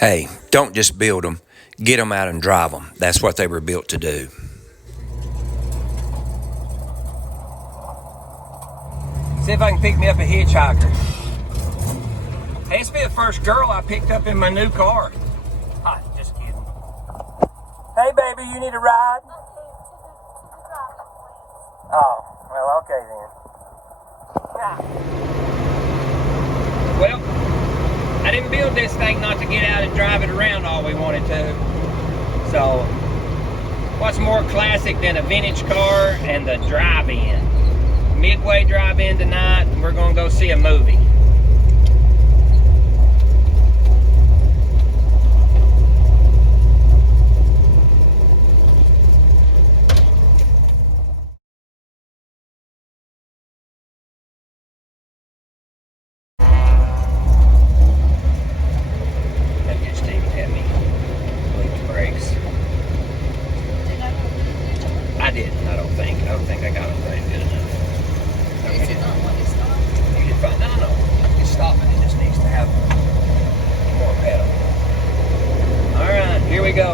Hey, don't just build them, get them out and drive them. That's what they were built to do. See if I can pick me up a hitchhiker. Hey, this be the first girl I picked up in my new car. Hi, just kidding. Hey, baby, you need a ride? Oh, well, okay then. Well, I didn't build this thing not to get out and drive it around all we wanted to. So, what's more classic than a vintage car and the drive-in? Midway drive-in tonight, and we're gonna go see a movie.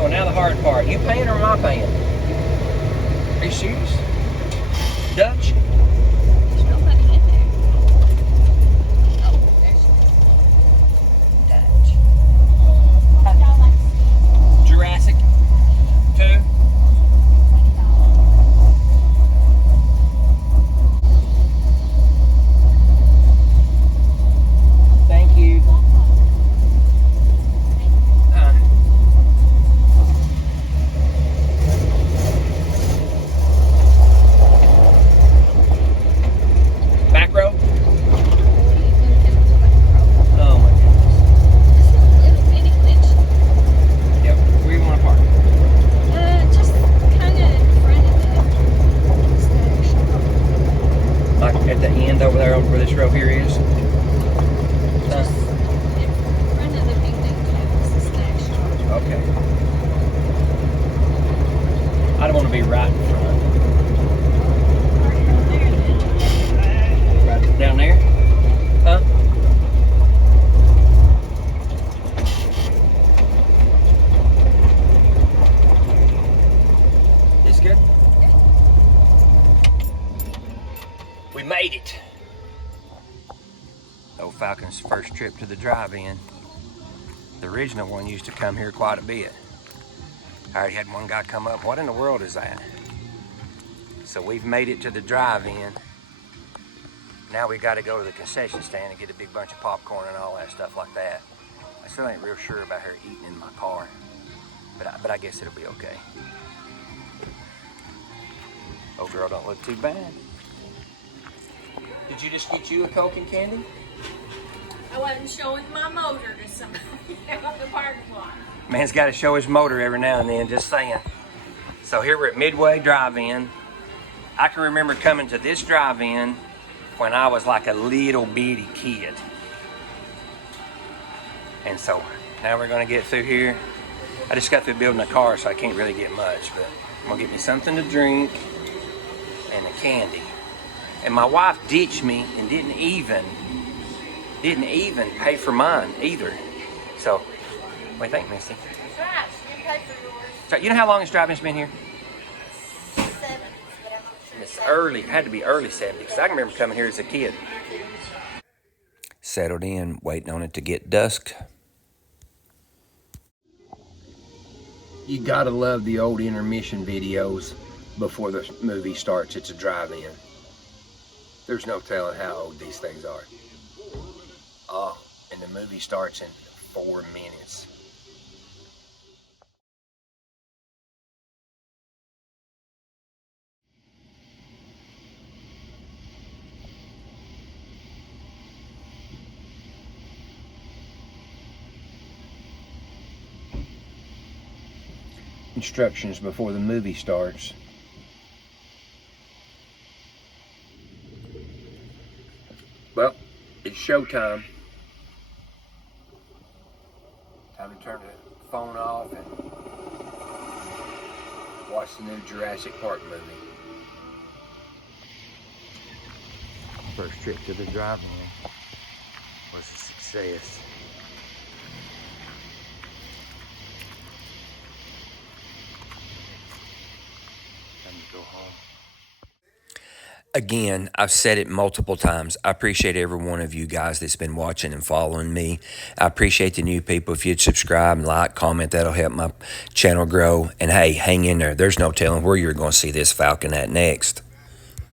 Now the hard part. You paying or am I paying? Are you serious? Dutch? There's nobody in there. Oh, there's Dutch. Jurassic 2. Thank you. At the end over there, where this row here is. Just in front of the picnic table is a snack shop. Okay. I don't want to be right in front. Right down there? Huh? This good? We made it. Old Falcon's first trip to the drive-in. The original one used to come here quite a bit. I already had one guy come up, what in the world is that? So we've made it to the drive-in. Now we gotta go to the concession stand and get a big bunch of popcorn and all that stuff like that. I still ain't real sure about her eating in my car, but I guess it'll be okay. Old girl don't look too bad. Did you just get you a Coke and candy? I wasn't showing my motor to somebody on the parking lot. Man's got to show his motor every now and then, just saying. So here we're at Midway Drive-In. I can remember coming to this drive-in when I was like a little bitty kid. And so now we're going to get through here. I just got through building a car, so I can't really get much, but I'm going to get me something to drink and a candy. And my wife ditched me and didn't even pay for mine either. So, what do you think, Misty? That's right. You paid for yours. So, you know how long this drive-in's been here? 70s, but I'm not sure. It's early, it had to be early 70s, because I can remember coming here as a kid. Settled in, waiting on it to get dusk. You gotta love the old intermission videos before the movie starts. It's a drive-in. There's no telling how old these things are. Oh, and the movie starts in 4 minutes. Instructions before the movie starts. Well, it's showtime. Time to turn the phone off and watch the new Jurassic Park movie. First trip to the drive-in was a success. go home. Again, I've said it multiple times. I appreciate every one of you guys that's been watching and following me. I appreciate the new people. If you'd subscribe and like, comment, that'll help my channel grow. And hey, hang in there. There's no telling where you're going to see this Falcon at next.